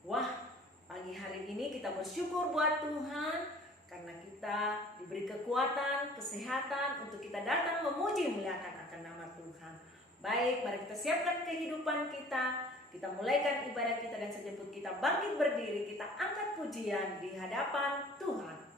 Wah, pagi hari ini kita bersyukur buat Tuhan karena kita diberi kekuatan, kesehatan untuk kita datang memuji muliakan akan nama Tuhan. Baik, mari kita siapkan kehidupan kita. Kita mulaikan ibadah kita dan sejemput kita bangkit berdiri, kita angkat pujian di hadapan Tuhan.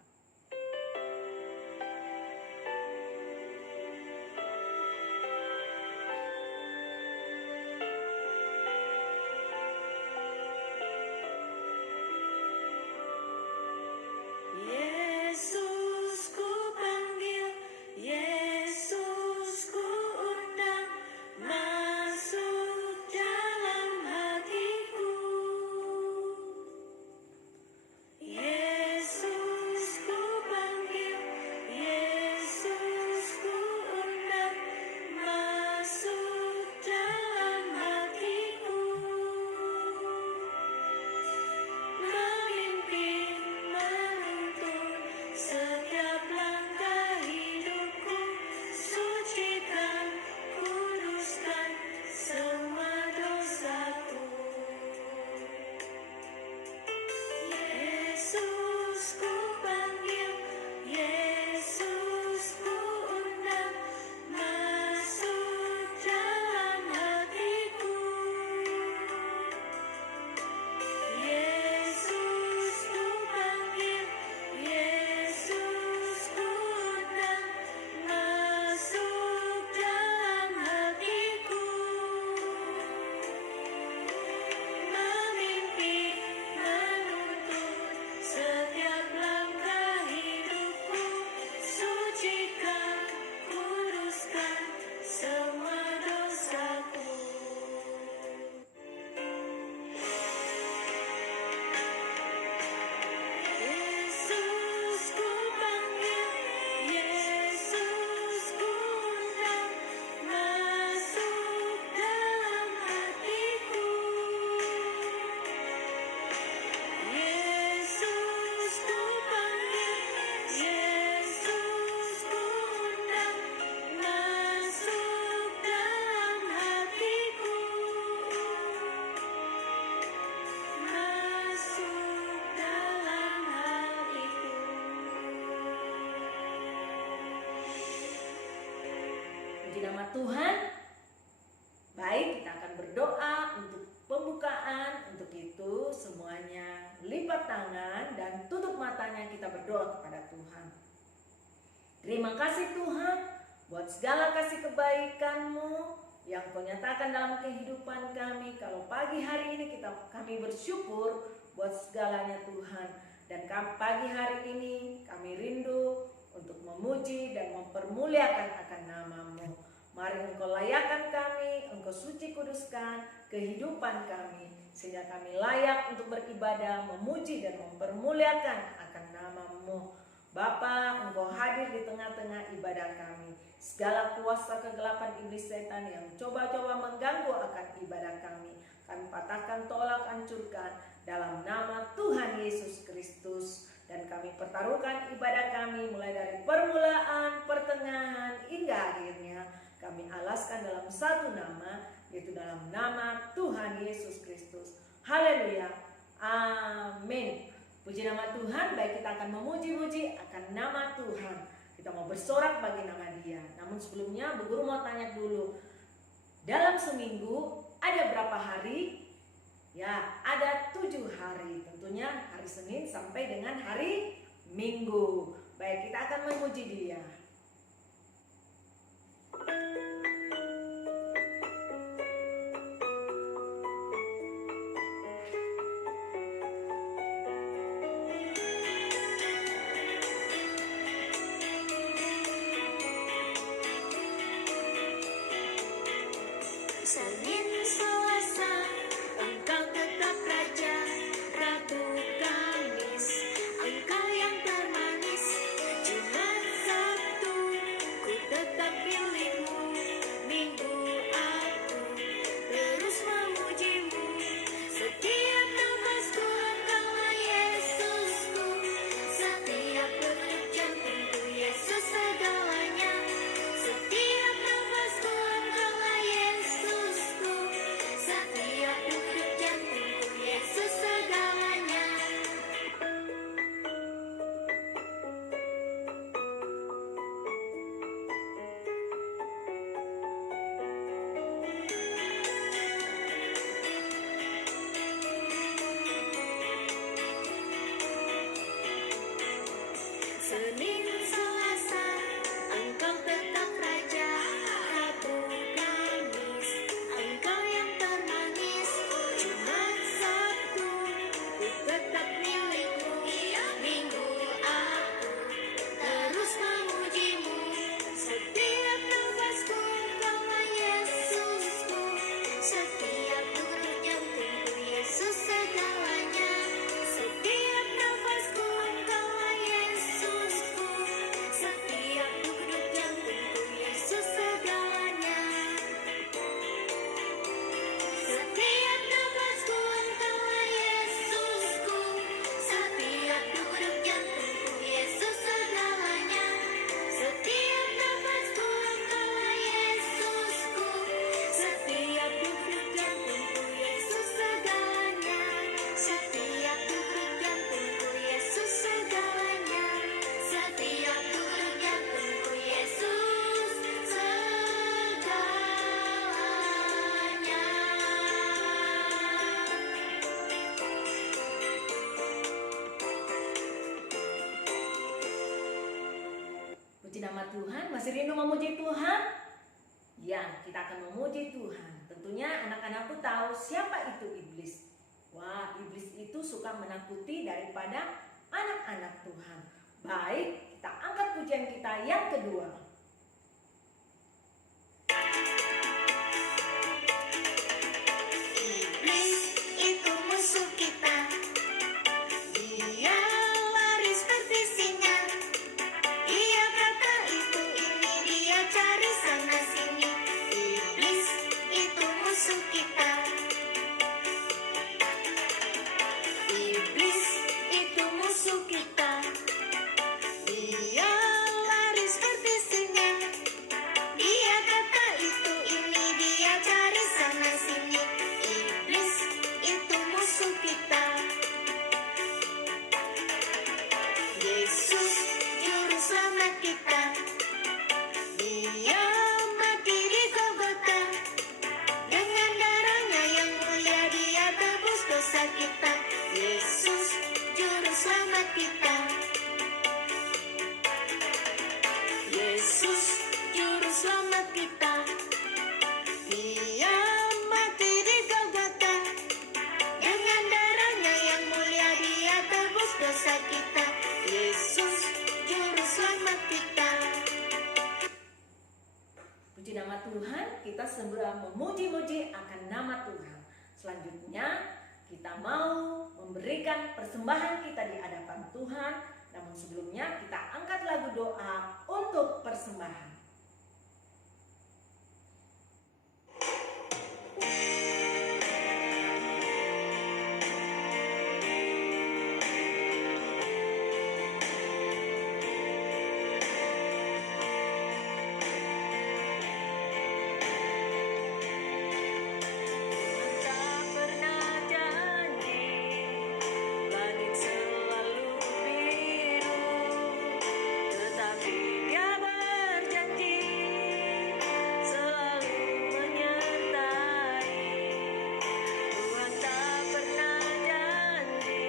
Nama Tuhan. Baik, kita akan berdoa untuk pembukaan. Untuk itu semuanya lipat tangan dan tutup matanya, kita berdoa kepada Tuhan. Terima kasih Tuhan buat segala kasih kebaikan-Mu yang Kau nyatakan dalam kehidupan kami. Kalau pagi hari ini kami bersyukur buat segalanya Tuhan. Dan pagi hari ini kami rindu untuk memuji dan mempermuliakan akan nama-Mu. Mari Engkau layakkan kami, Engkau suci kuduskan kehidupan kami, sehingga kami layak untuk beribadah, memuji dan mempermuliakan akan nama-Mu. Bapa, Engkau hadir di tengah-tengah ibadah kami. Segala kuasa kegelapan iblis setan yang coba-coba mengganggu akan ibadah kami, kami patahkan, tolak, hancurkan dalam nama Tuhan Yesus Kristus. Dan kami pertaruhkan ibadah kami mulai dari permulaan, pertengahan, hingga akhirnya. Kami alaskan dalam satu nama, yaitu dalam nama Tuhan Yesus Kristus. Haleluya. Amin. Puji nama Tuhan. Baik, kita akan memuji-muji akan nama Tuhan. Kita mau bersorak bagi nama Dia. Namun sebelumnya Bu Guru mau tanya dulu, dalam seminggu ada berapa hari? Ya, ada 7 hari. Tentunya hari Senin sampai dengan hari Minggu. Baik, kita akan memuji Dia. Senin, Selasa, Engkau tetap Raja. Rabu, Kamis, Engkau yang termanis. Jumat, Sabtu, ku tetap pilih-Mu. Minggu, aku terus memuji-Mu. Setiap nafasku Engkaulah Yesusku. Setiap detik jantungku Yesus segalanya. Setiap nafasku Engkaulah Yesusku. Tuhan, masih rindu memuji Tuhan? Ya, kita akan memuji Tuhan. Tentunya anak-anakku tahu siapa itu iblis. Wah, iblis itu suka menakuti daripada anak-anak Tuhan. Baik, kita angkat pujian kita yang kedua. Iblis itu musuh kita. Dia lari seperti singa. Dia kata itu ini, dia cari sana sini. Iblis itu musuh kita. Iblis itu musuh kita. Dia lari seperti singa. Dia kata itu ini, dia cari sana sini. Iblis itu musuh kita. Yesus juru selamat kita. Dia mati di Golgota. Dengan darahnya yang mulia dia tebus dosa kita. Yesus juru selamat kita. Yesus juru selamat kita. Dia mati di Golgota. Dengan darahnya yang mulia dia tebus dosa kita. Yesus juru selamat kita. Puji nama Tuhan, kita segera memuji-muji akan nama Tuhan. Selanjutnya, kita mau memberikan persembahan kita di hadapan Tuhan. Namun sebelumnya, kita angkat lagu doa untuk persembahan. Tak pernah janji, langit selalu biru, tetapi Dia berjanji selalu menyertai. Tuhan tak pernah janji,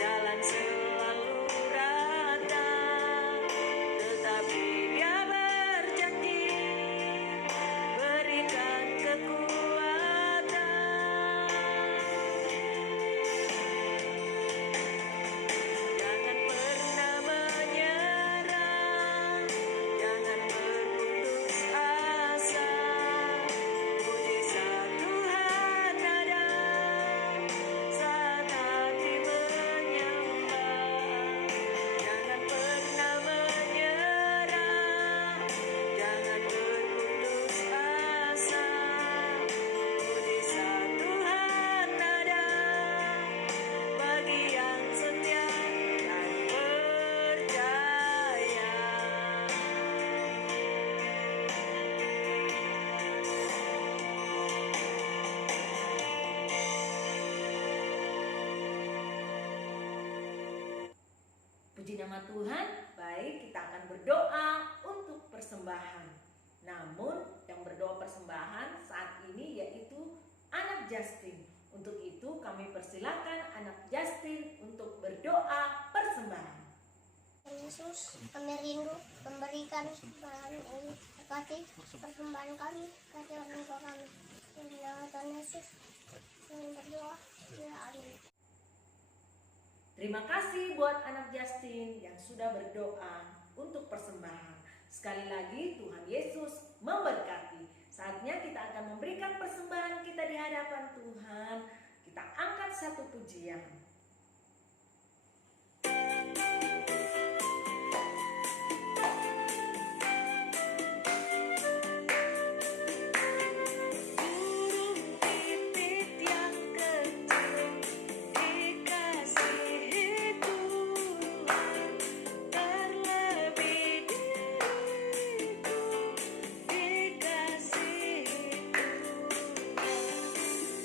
jalan selalu rata, tetapi Dia berjanji berikan kekuatan. Jangan pernah menyerah, jangan berputus asa. Puji satu nada saat hati menyembah. Jangan pernah menyerah, jangan berputus asa. Puji satu nada bagi yang setia dan percaya. Puji nama Tuhan, baik kita akan berdoa untuk persembahan. Namun yang berdoa persembahan saat ini yaitu anak Justin. Untuk itu kami persilakan anak Justin untuk berdoa persembahan. Yesus, kami rindu memberikan persembahan ini. Kasih persembahan kami, kasih orang tua kami. Dalam nama Tuhan Yesus, kami berdoa. Ya, amin. Terima kasih buat anak Justin yang sudah berdoa untuk persembahan. Sekali lagi Tuhan Yesus memberkati. Saatnya kita akan memberikan persembahan kita di hadapan Tuhan. Kita angkat satu pujian. Burung pipit yang kecil dikasihi Tuhan, terlebih diriku dikasihi Tuhan.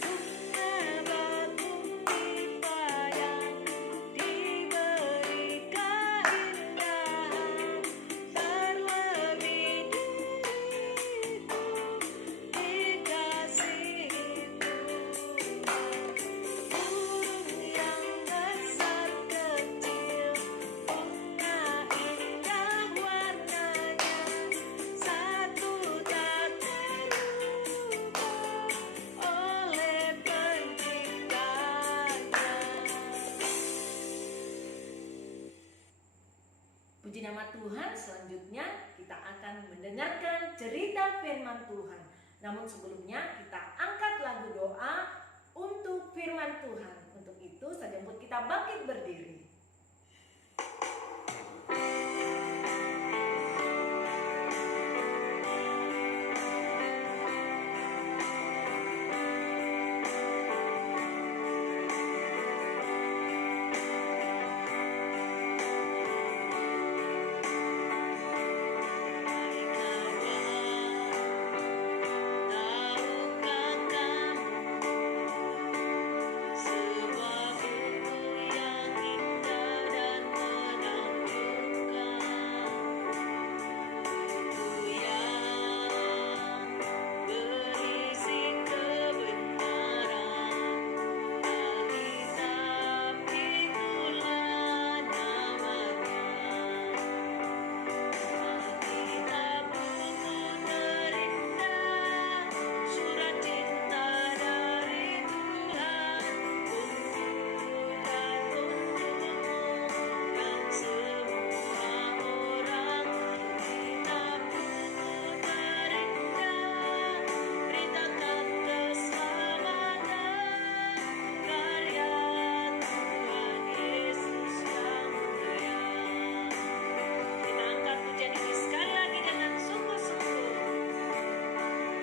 Bunga bakung dipajang diberikan selanjutnya kita akan mendengarkan cerita firman Tuhan. Namun sebelumnya kita angkat lagu doa untuk firman Tuhan. Untuk itu sejemput kita bangkit berdiri. Tahukah kamu sebuah buku yang indah dan menakjubkan, buku yang berisi kebenaran. Alkitab itulah namanya. Alkitab buku terindah, surat cinta dari Tuhan untukku dan untukmu dan semua orang. Alkitab buku terindah, beritakan keselamatan, karya Tuhan Yesus yang mulia. Kita angkat pujian ini sekali lagi dengan sungguh-sungguh.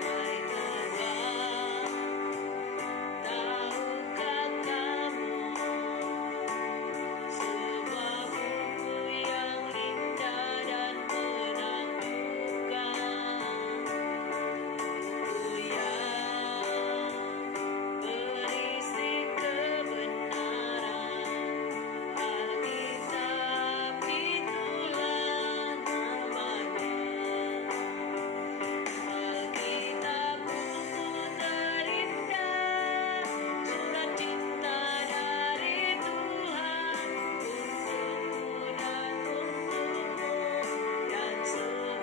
Hai Tuhan, tahukah kamu sebuah buku yang indah dan menakjubkan, buku yang berisi kebenaran. Alkitab itulah namanya. Alkitab buku terindah, surat cinta dari Tuhan untukku dan untukmu dan semua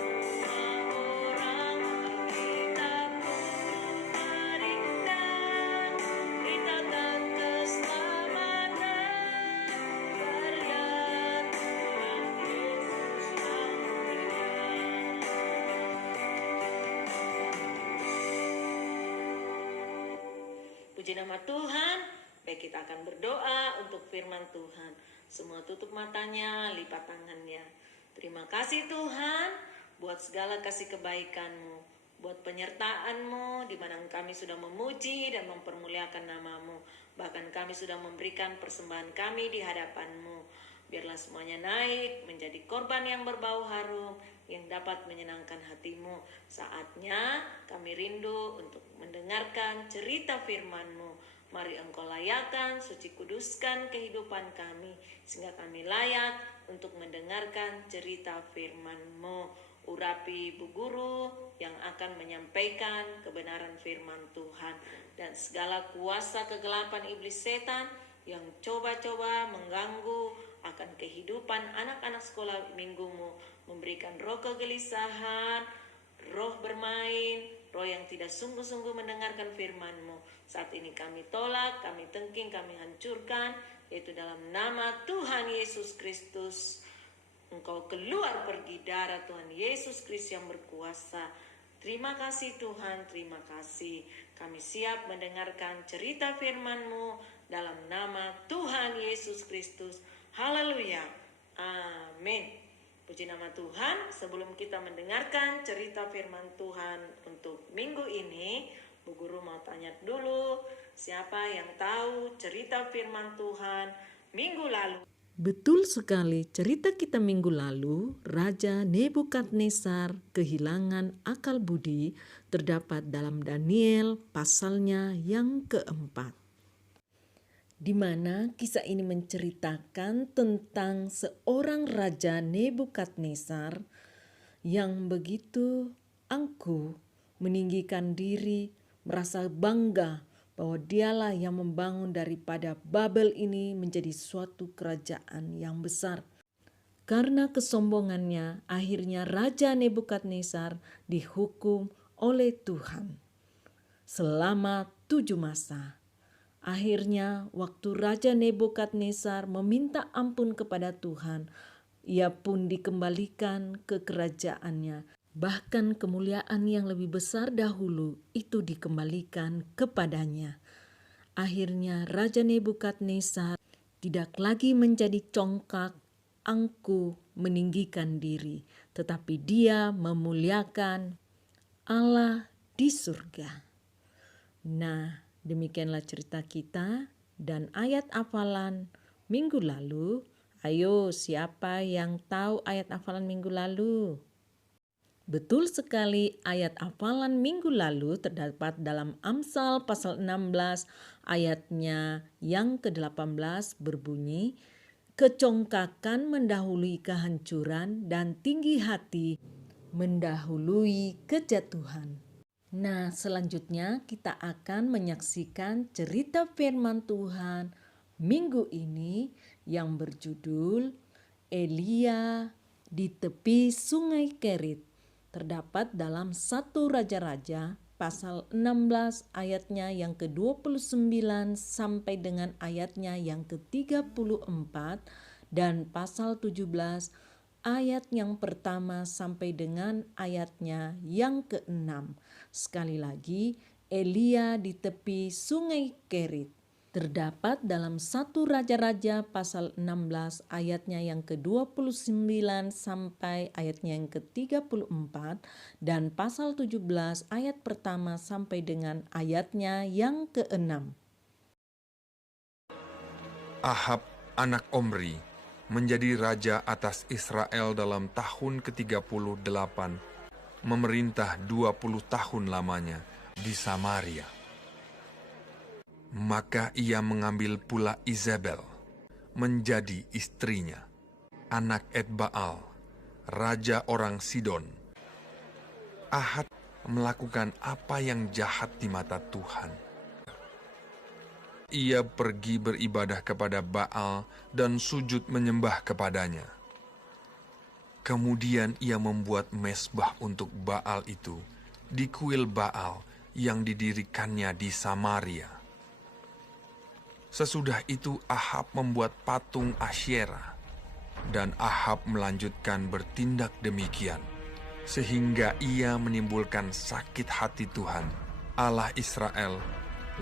orang. Alkitab buku terindah, beritakan keselamatan, karya Tuhan Yesus yang mulia. Puji nama Tuhan. Baik, kita akan berdoa untuk firman Tuhan. Semua tutup matanya, lipat tangannya. Terima kasih Tuhan buat segala kasih kebaikan-Mu, buat penyertaan-Mu di mana kami sudah memuji dan mempermuliakan nama-Mu. Bahkan kami sudah memberikan persembahan kami di hadapan-Mu. Biarlah semuanya naik menjadi korban yang berbau harum yang dapat menyenangkan hati-Mu. Saatnya kami rindu untuk mendengarkan cerita firman-Mu. Mari Engkau layakan, suci kuduskan kehidupan kami, sehingga kami layak untuk mendengarkan cerita firman-Mu. Urapi Bu Guru yang akan menyampaikan kebenaran firman Tuhan, dan segala kuasa kegelapan iblis setan yang coba-coba mengganggu akan kehidupan anak-anak sekolah minggumu, memberikan roh kegelisahan, roh bermain, roh yang tidak sungguh-sungguh mendengarkan firman-Mu. Saat ini kami tolak, kami tengking, kami hancurkan, yaitu dalam nama Tuhan Yesus Kristus. Engkau keluar pergi, darah Tuhan Yesus Kristus yang berkuasa. Terima kasih Tuhan, terima kasih. Kami siap mendengarkan cerita firman-Mu dalam nama Tuhan Yesus Kristus. Haleluya. Amin. Puji nama Tuhan. Sebelum kita mendengarkan cerita firman Tuhan untuk minggu ini, Bu Guru mau tanya dulu, siapa yang tahu cerita firman Tuhan minggu lalu? Betul sekali, cerita kita minggu lalu, Raja Nebukadnezar kehilangan akal budi terdapat dalam Daniel pasalnya yang keempat. Di mana kisah ini menceritakan tentang seorang Raja Nebukadnezar yang begitu angkuh, meninggikan diri, merasa bangga bahwa dialah yang membangun daripada Babel ini menjadi suatu kerajaan yang besar. Karena kesombongannya, akhirnya Raja Nebukadnezar dihukum oleh Tuhan selama 7 masa. Akhirnya waktu Raja Nebukadnezar meminta ampun kepada Tuhan, ia pun dikembalikan ke kerajaannya. Bahkan kemuliaan yang lebih besar dahulu itu dikembalikan kepadanya. Akhirnya Raja Nebukadnezar tidak lagi menjadi congkak, angkuh, meninggikan diri, tetapi dia memuliakan Allah di surga. Nah, demikianlah cerita kita dan ayat hafalan minggu lalu. Ayo, siapa yang tahu ayat hafalan minggu lalu? Betul sekali, ayat hafalan minggu lalu terdapat dalam Amsal pasal 16 ayatnya yang ke-18 berbunyi, kecongkakan mendahului kehancuran dan tinggi hati mendahului kejatuhan. Nah, selanjutnya kita akan menyaksikan cerita firman Tuhan minggu ini yang berjudul Elia di tepi Sungai Kerit. Terdapat dalam 1 Raja-Raja pasal 16 ayatnya yang ke-29 sampai dengan ayatnya yang ke-34 dan pasal 17 ayat yang pertama sampai dengan ayatnya yang ke-6. Sekali lagi, Elia di tepi Sungai Kerit. Terdapat dalam 1 Raja-Raja pasal 16 ayatnya yang ke-29 sampai ayatnya yang ke-34 dan pasal 17 ayat pertama sampai dengan ayatnya yang ke-6. Ahab anak Omri menjadi raja atas Israel dalam tahun ke-38, memerintah 20 tahun lamanya di Samaria. Maka ia mengambil pula Izabel menjadi istrinya, anak Etbaal, raja orang Sidon. Ahab melakukan apa yang jahat di mata Tuhan. Ia pergi beribadah kepada Baal dan sujud menyembah kepadanya. Kemudian ia membuat mezbah untuk Baal itu di kuil Baal yang didirikannya di Samaria. Sesudah itu Ahab membuat patung Asyera, dan Ahab melanjutkan bertindak demikian, sehingga ia menimbulkan sakit hati Tuhan, Allah Israel,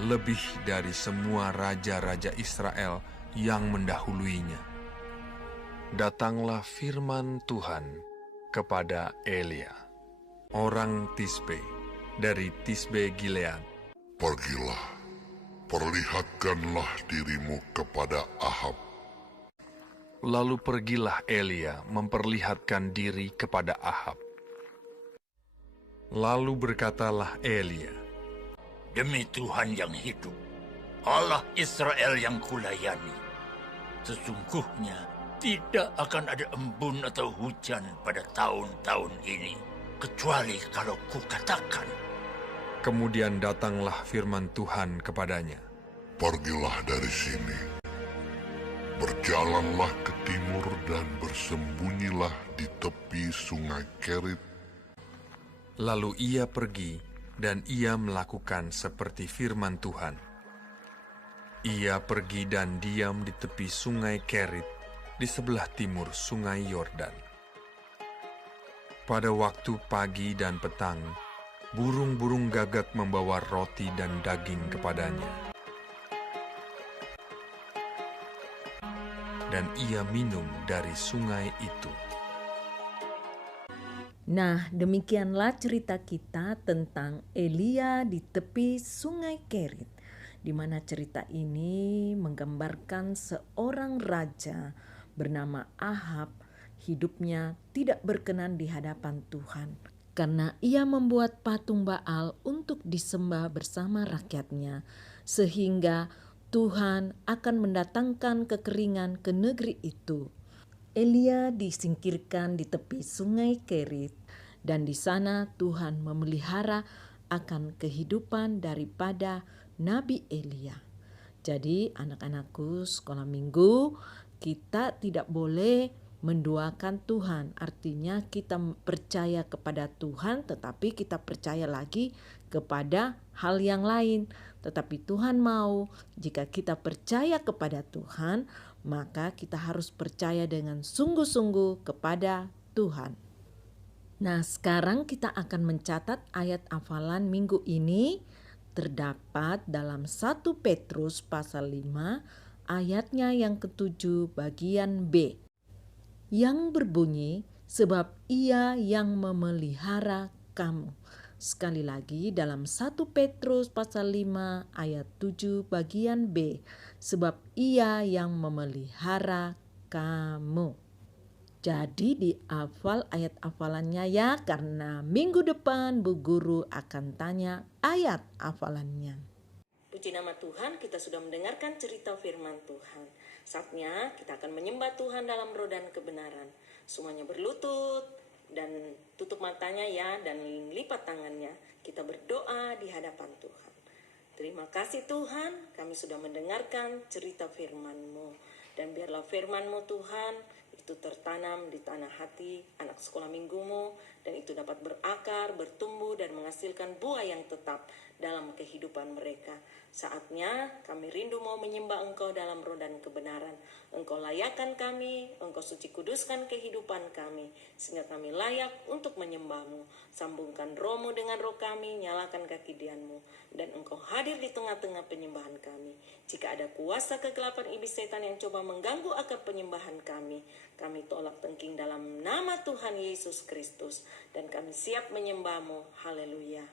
lebih dari semua raja-raja Israel yang mendahuluinya. Datanglah firman Tuhan kepada Elia, orang Tisbe, dari Tisbe Gilead. Pergilah, perlihatkanlah dirimu kepada Ahab. Lalu pergilah Elia memperlihatkan diri kepada Ahab. Lalu berkatalah Elia, demi Tuhan yang hidup, Allah Israel yang kulayani, sesungguhnya tidak akan ada embun atau hujan pada tahun-tahun ini, kecuali kalau kukatakan. Kemudian datanglah firman Tuhan kepadanya. Pergilah dari sini, berjalanlah ke timur dan bersembunyilah di tepi Sungai Kerit. Lalu ia pergi dan ia melakukan seperti firman Tuhan. Ia pergi dan diam di tepi Sungai Kerit di sebelah timur Sungai Yordan. Pada waktu pagi dan petang, burung-burung gagak membawa roti dan daging kepadanya. Dan ia minum dari sungai itu. Nah, demikianlah cerita kita tentang Elia di tepi Sungai Kerit, di mana cerita ini menggambarkan seorang raja bernama Ahab, hidupnya tidak berkenan di hadapan Tuhan, karena ia membuat patung Baal untuk disembah bersama rakyatnya, sehingga Tuhan akan mendatangkan kekeringan ke negeri itu. Elia disingkirkan di tepi Sungai Kerit, dan di sana Tuhan memelihara akan kehidupan daripada Nabi Elia. Jadi anak-anakku sekolah minggu, kita tidak boleh menduakan Tuhan. Artinya kita percaya kepada Tuhan tetapi kita percaya lagi kepada hal yang lain. Tetapi Tuhan mau jika kita percaya kepada Tuhan, maka kita harus percaya dengan sungguh-sungguh kepada Tuhan. Nah, sekarang kita akan mencatat ayat hafalan minggu ini terdapat dalam 1 Petrus pasal 5 ayatnya yang ke-7 bagian B yang berbunyi, sebab Ia yang memelihara kamu. Sekali lagi dalam 1 Petrus pasal 5 ayat 7 bagian B, sebab Ia yang memelihara kamu. Jadi dihafal ayat hafalannya ya, karena minggu depan Bu Guru akan tanya ayat hafalannya. Puji nama Tuhan, kita sudah mendengarkan cerita firman Tuhan. Saatnya kita akan menyembah Tuhan dalam roh dan kebenaran. Semuanya berlutut dan tutup matanya ya, dan lipat tangannya. Kita berdoa di hadapan Tuhan. Terima kasih Tuhan, kami sudah mendengarkan cerita firman-Mu. Dan biarlah firman-Mu Tuhan itu tertanam di tanah hati anak sekolah minggumu, dan itu dapat berakar, bertumbuh, dan menghasilkan buah yang tetap dalam kehidupan mereka. Saatnya kami rindu mau menyembah Engkau dalam roh dan kebenaran. Engkau layakkan kami, Engkau suci kuduskan kehidupan kami, sehingga kami layak untuk menyembah-Mu. Sambungkan roh-Mu dengan roh kami, nyalakan kekidian-Mu, dan Engkau hadir di tengah-tengah penyembahan kami. Jika ada kuasa kegelapan iblis setan yang coba mengganggu akar penyembahan kami tolak tengking dalam nama Tuhan Yesus Kristus, dan kami siap menyembah-Mu. Haleluya.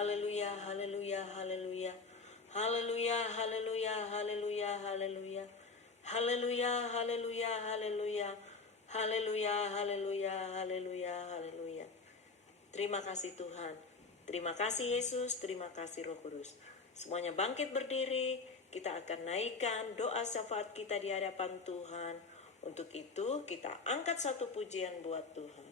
Haleluya, haleluya, haleluya. Haleluya, haleluya, haleluya, haleluya. Haleluya, haleluya, haleluya. Haleluya, haleluya, haleluya, haleluya. Terima kasih Tuhan. Terima kasih Yesus, terima kasih Roh Kudus. Semuanya bangkit berdiri, kita akan naikkan doa syafaat kita di hadapan Tuhan. Untuk itu kita angkat satu pujian buat Tuhan.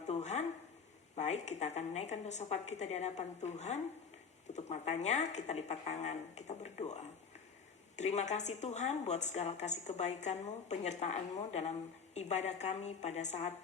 Tuhan, baik, kita akan naikkan doa syafaat kita di hadapan Tuhan. Tutup matanya, kita lipat tangan, kita berdoa. Terima kasih Tuhan buat segala kasih kebaikan-Mu, penyertaan-Mu dalam ibadah kami pada saat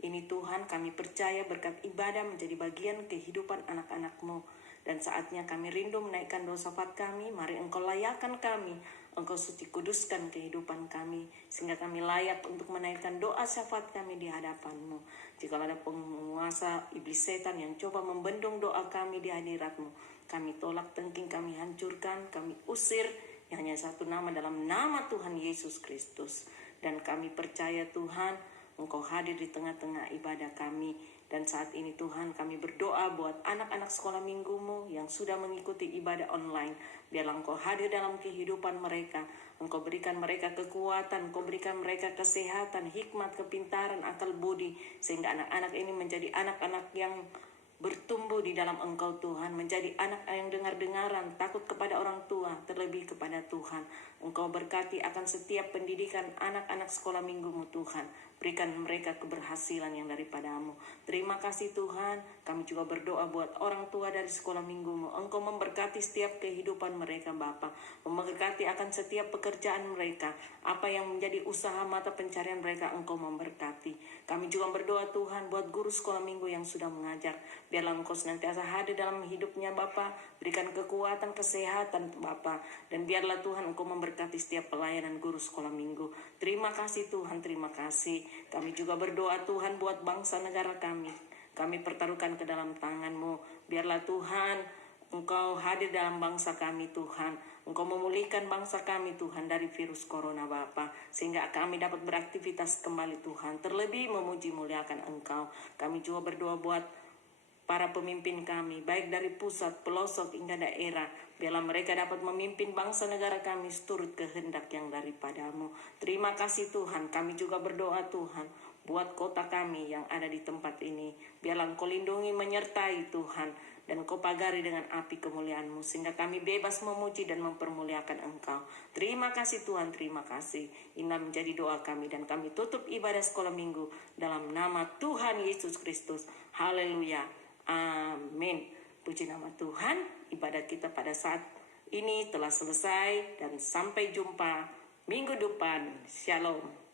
ini Tuhan. Kami percaya berkat ibadah menjadi bagian kehidupan anak-anak-Mu. Dan saatnya kami rindu menaikkan doa syafaat kami, mari Engkau layakkan kami, Engkau suci kuduskan kehidupan kami, sehingga kami layak untuk menaikkan doa syafaat kami di hadapan-Mu. Jika ada penguasa iblis setan yang coba membendung doa kami di hadirat-Mu, kami tolak tengking, kami hancurkan, kami usir, yang hanya satu nama, dalam nama Tuhan Yesus Kristus. Dan kami percaya Tuhan, Engkau hadir di tengah-tengah ibadah kami. Dan saat ini Tuhan, kami berdoa buat anak-anak sekolah minggu-Mu yang sudah mengikuti ibadah online. Biarlah Engkau hadir dalam kehidupan mereka. Engkau berikan mereka kekuatan, Engkau berikan mereka kesehatan, hikmat, kepintaran, akal budi. Sehingga anak-anak ini menjadi anak-anak yang bertumbuh di dalam Engkau Tuhan, menjadi anak yang dengar-dengaran, takut kepada orang tua, terlebih kepada Tuhan. Engkau berkati akan setiap pendidikan anak-anak sekolah minggu-Mu Tuhan. Berikan mereka keberhasilan yang daripada-Mu. Terima kasih Tuhan. Kami juga berdoa buat orang tua dari sekolah minggu-Mu. Engkau memberkati setiap kehidupan mereka Bapa. Memberkati akan setiap pekerjaan mereka. Apa yang menjadi usaha mata pencarian mereka, Engkau memberkati. Kami juga berdoa Tuhan buat guru sekolah minggu yang sudah mengajar. Biarlah Engkau senantiasa hadir dalam hidupnya Bapa. Berikan kekuatan, kesehatan Bapa. Dan biarlah Tuhan Engkau memberkati setiap pelayanan guru sekolah minggu. Terima kasih Tuhan, terima kasih. Kami juga berdoa Tuhan buat bangsa negara kami. Kami pertaruhkan ke dalam tangan-Mu. Biarlah Tuhan Engkau hadir dalam bangsa kami Tuhan. Engkau memulihkan bangsa kami Tuhan dari virus corona Bapa. Sehingga kami dapat beraktivitas kembali Tuhan. Terlebih memuji muliakan Engkau. Kami juga berdoa buat para pemimpin kami, baik dari pusat, pelosok hingga daerah. Biarlah mereka dapat memimpin bangsa negara kami seturut kehendak yang daripada-Mu. Terima kasih Tuhan. Kami juga berdoa Tuhan buat kota kami yang ada di tempat ini. Biarlah Engkau lindungi, menyertai Tuhan. Dan Engkau pagari dengan api kemuliaan-Mu. Sehingga kami bebas memuji dan mempermuliakan Engkau. Terima kasih Tuhan, terima kasih. Inilah menjadi doa kami. Dan kami tutup ibadah sekolah minggu dalam nama Tuhan Yesus Kristus. Haleluya. Amin. Puji nama Tuhan. Ibadat kita pada saat ini telah selesai. Dan sampai jumpa minggu depan. Shalom.